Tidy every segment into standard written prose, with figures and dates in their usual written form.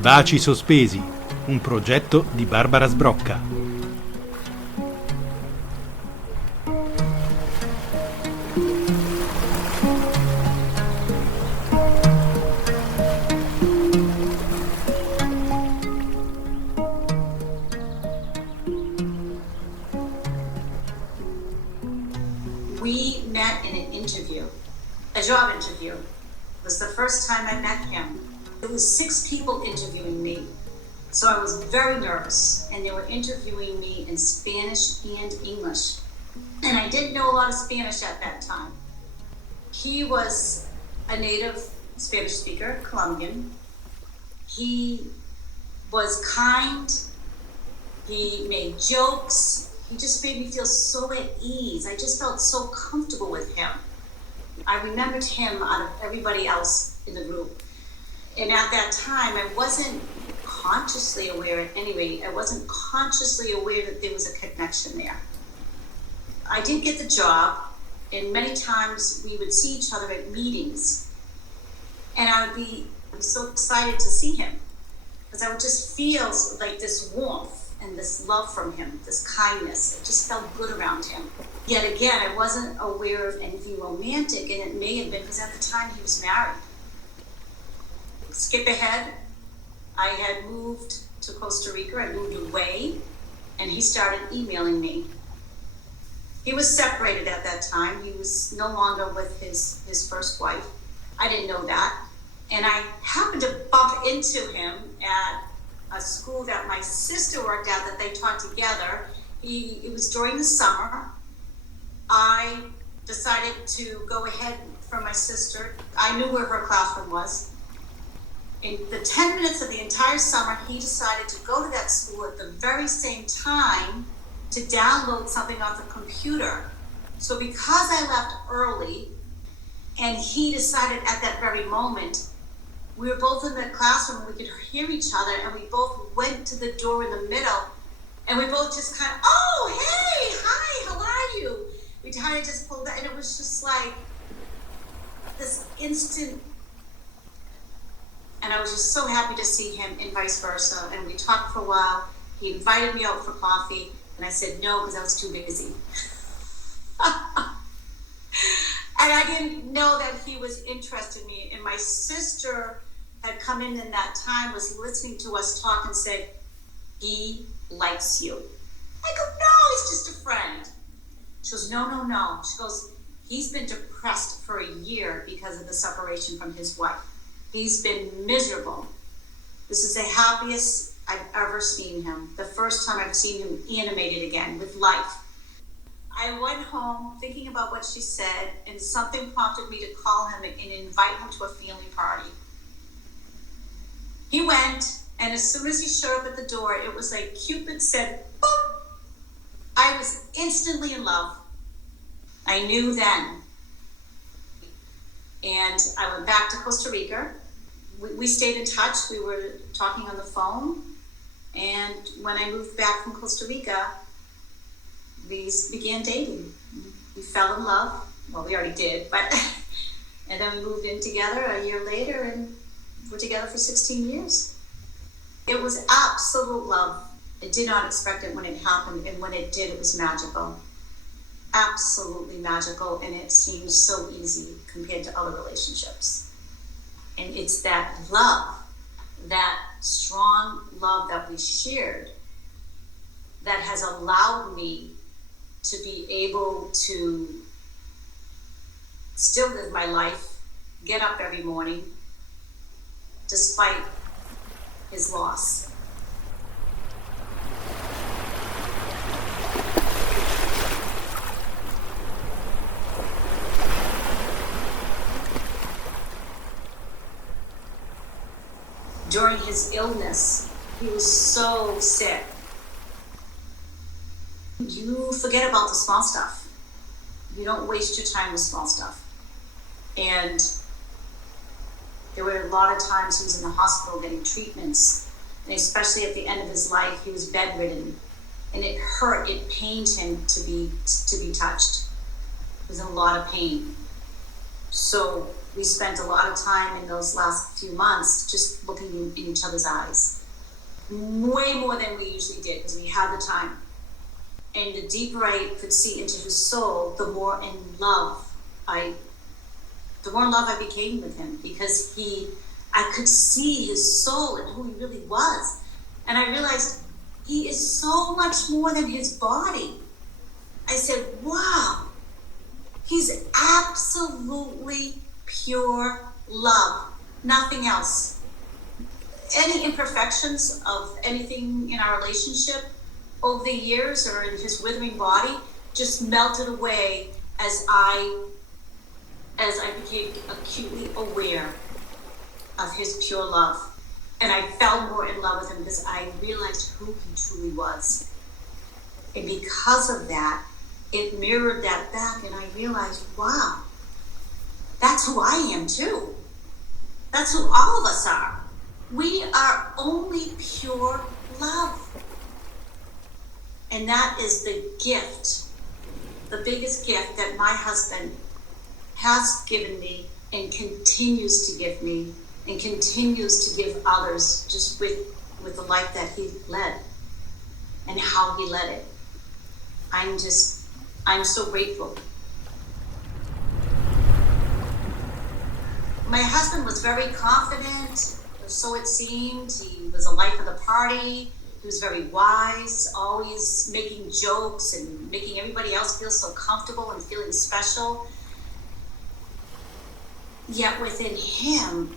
Baci sospesi, un progetto di Barbara Sbrocca. We met in an interview, a job interview. It was the first time I met him. It was 6 people interviewing me. So I was very nervous, and they were interviewing me in Spanish and English. And I didn't know a lot of Spanish at that time. He was a native Spanish speaker, Colombian. He was kind. He made jokes. He just made me feel so at ease. I just felt so comfortable with him. I remembered him out of everybody else in the group. And at that time, I wasn't consciously aware, at any rate, I wasn't consciously aware that there was a connection there. I did get the job, and many times we would see each other at meetings. And I would be so excited to see him, because I would just feel like this warmth and this love from him, this kindness. It just felt good around him. Yet again, I wasn't aware of anything romantic, and it may have been because at the time he was married. Skip ahead, I had moved to Costa Rica, I moved away, and he started emailing me. He was separated at that time. He was no longer with his first wife. I didn't know that. And I happened to bump into him at a school that my sister worked at that they taught together. It was during the summer. I decided to go ahead for my sister. I knew where her classroom was. In the 10 minutes of the entire summer, he decided to go to that school at the very same time to download something off the computer. So because I left early, and he decided at that very moment, we were both in the classroom, we could hear each other, and we both went to the door in the middle, and we both just kind of, oh, hey, hi, how are you? We kind of just pulled that, and it was just like this instant. And I was just so happy to see him, and vice versa. And we talked for a while. He invited me out for coffee, and I said no because I was too busy. And I didn't know that he was interested in me. And my sister had come in that time, was listening to us talk, and said, he likes you. I go, no, he's just a friend. She goes, no. She goes, he's been depressed for a year because of the separation from his wife. He's been miserable. This is the happiest I've ever seen him. The first time I've seen him animated again with life. I went home thinking about what she said, and something prompted me to call him and invite him to a family party. He went, and as soon as he showed up at the door, it was like Cupid said, boom! I was instantly in love. I knew then. And I went back to Costa Rica. We stayed in touch. We were talking on the phone. And when I moved back from Costa Rica, we began dating. We fell in love. Well, we already did, but and then we moved in together a year later, and we're together for 16 years. It was absolute love. I did not expect it when it happened, and when it did, it was magical. Absolutely magical, and it seems so easy compared to other relationships. And it's that love, that strong love that we shared, that has allowed me to be able to still live my life, get up every morning, despite his loss. During his illness, He was so sick. You forget about the small stuff. You don't waste your time with small stuff. And there were a lot of times he was in the hospital getting treatments, and especially at the end of his life, he was bedridden, and it hurt, it pained him to be touched. He was in a lot of pain. So we spent a lot of time in those last few months just looking in each other's eyes. Way more than we usually did, because we had the time. And the deeper I could see into his soul, the more in love I became with him, because I could see his soul and who he really was. And I realized he is so much more than his body. I said, wow, he's absolutely pure love, nothing else. Any imperfections of anything in our relationship over the years or in his withering body just melted away as I became acutely aware of his pure love. And I fell more in love with him because I realized who he truly was. And because of that, it mirrored that back, and I realized, wow, that's who I am too. That's who all of us are. We are only pure love. And that is the gift, the biggest gift that my husband has given me and continues to give me and continues to give others, just with the life that he led and how he led it. I'm so grateful. My husband was very confident, or so it seemed. He was a life of the party. He was very wise, always making jokes and making everybody else feel so comfortable and feeling special. Yet within him,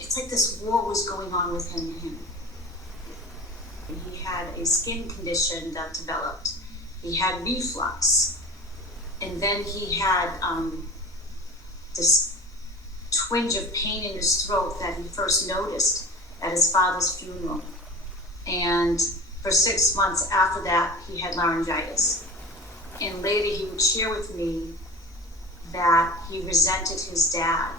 it's like this war was going on within him. He had a skin condition that developed. He had reflux. And then he had this twinge of pain in his throat that he first noticed at his father's funeral. And for 6 months after that, he had laryngitis. And later he would share with me that he resented his dad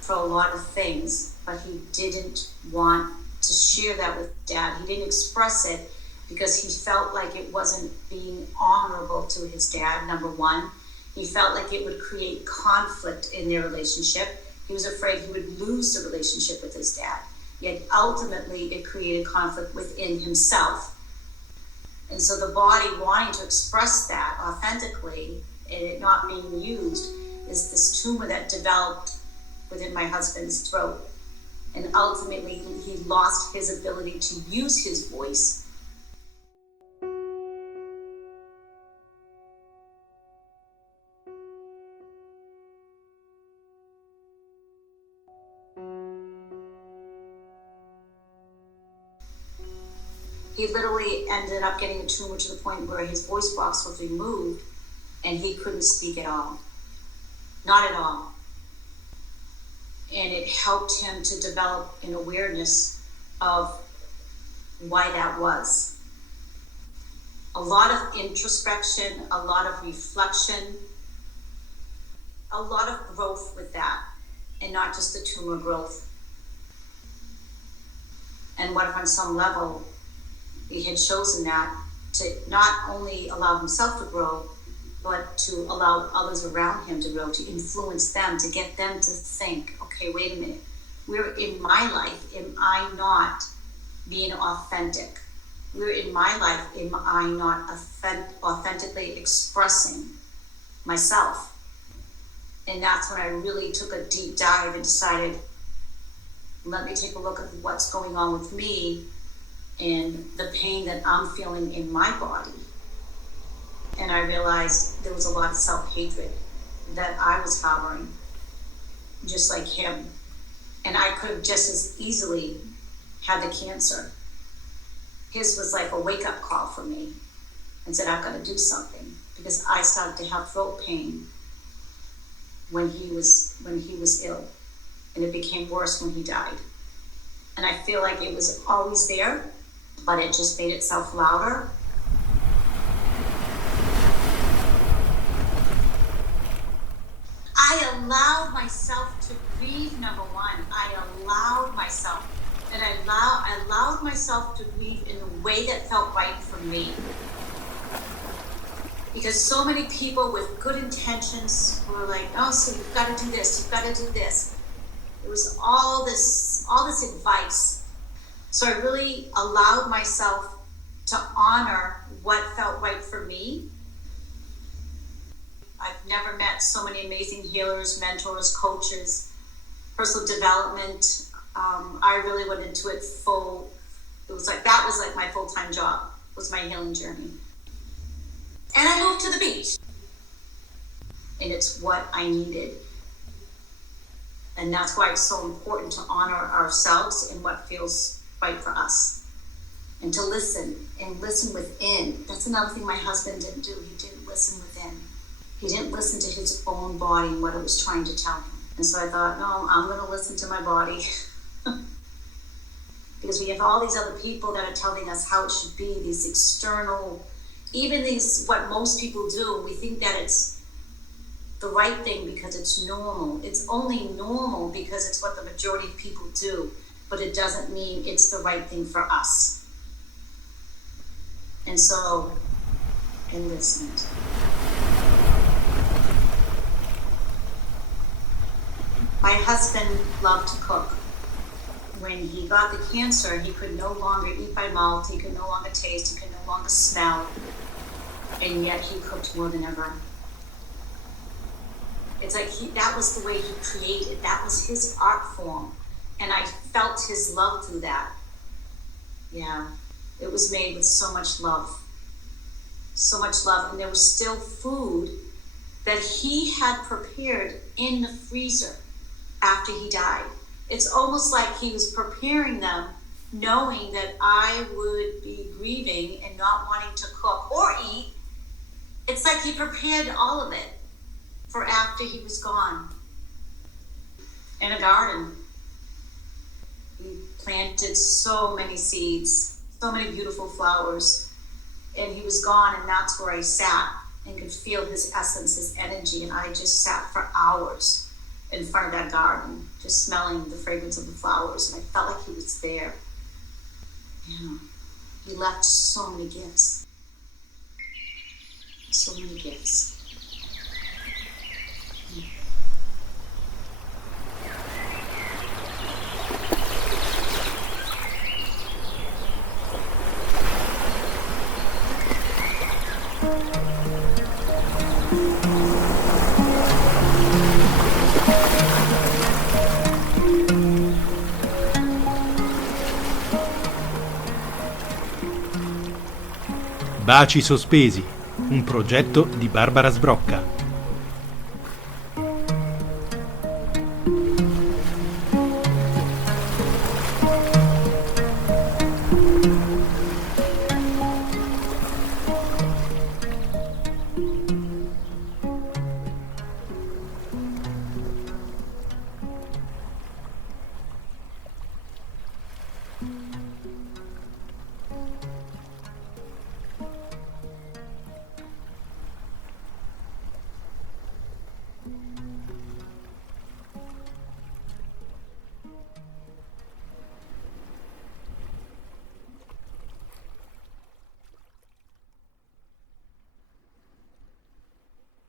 for a lot of things, but he didn't want to share that with dad. He didn't express it because he felt like it wasn't being honorable to his dad, number one. He felt like it would create conflict in their relationship. He was afraid he would lose the relationship with his dad. Yet ultimately it created conflict within himself. And so the body wanting to express that authentically and it not being used is this tumor that developed within my husband's throat. And ultimately he lost his ability to use his voice. He literally ended up getting a tumor to the point where his voice box was removed and he couldn't speak at all. Not at all. And it helped him to develop an awareness of why that was. A lot of introspection, a lot of reflection, a lot of growth with that, and not just the tumor growth. And what if on some level he had chosen that to not only allow himself to grow, but to allow others around him to grow, to influence them, to get them to think, okay, wait a minute, where in my life am I not being authentic? Where in my life am I not authentically expressing myself? And that's when I really took a deep dive and decided, let me take a look at what's going on with me and the pain that I'm feeling in my body. And I realized there was a lot of self-hatred that I was harboring, just like him. And I could have just as easily had the cancer. His was like a wake-up call for me and said, I've got to do something, because I started to have throat pain when he was ill, and it became worse when he died. And I feel like it was always there, but it just made itself louder. I allowed myself to grieve, number one. I allowed myself. And I allowed myself to grieve in a way that felt right for me. Because so many people with good intentions were like, oh, so you've got to do this, you've got to do this. It was all this advice. So I really allowed myself to honor what felt right for me. I've never met so many amazing healers, mentors, coaches, personal development. I really went into it full. That was like my full-time job, was my healing journey. And I moved to the beach. And it's what I needed. And that's why it's so important to honor ourselves and what feels right for us. And to listen, and listen within. That's another thing my husband didn't do. He didn't listen within. He didn't listen to his own body and what it was trying to tell him. And so I thought, no, I'm going to listen to my body. Because we have all these other people that are telling us how it should be, these external, even these, what most people do, we think that it's the right thing because it's normal. It's only normal because it's what the majority of people do, but it doesn't mean it's the right thing for us. And so I listened. My husband loved to cook. When he got the cancer, he could no longer eat by mouth, he could no longer taste, he could no longer smell, and yet he cooked more than ever. It's like that was the way he created, that was his art form, and I felt his love through that. Yeah, it was made with so much love, and there was still food that he had prepared in the freezer after he died. It's almost like he was preparing them, knowing that I would be grieving and not wanting to cook or eat. It's like he prepared all of it for after he was gone. In a garden, he planted so many seeds, so many beautiful flowers, and he was gone, and that's where I sat and could feel his essence, his energy, and I just sat for hours in front of that garden, just smelling the fragrance of the flowers, and I felt like he was there. Yeah. He left so many gifts. So many gifts. Baci sospesi, un progetto di Barbara Sbrocca.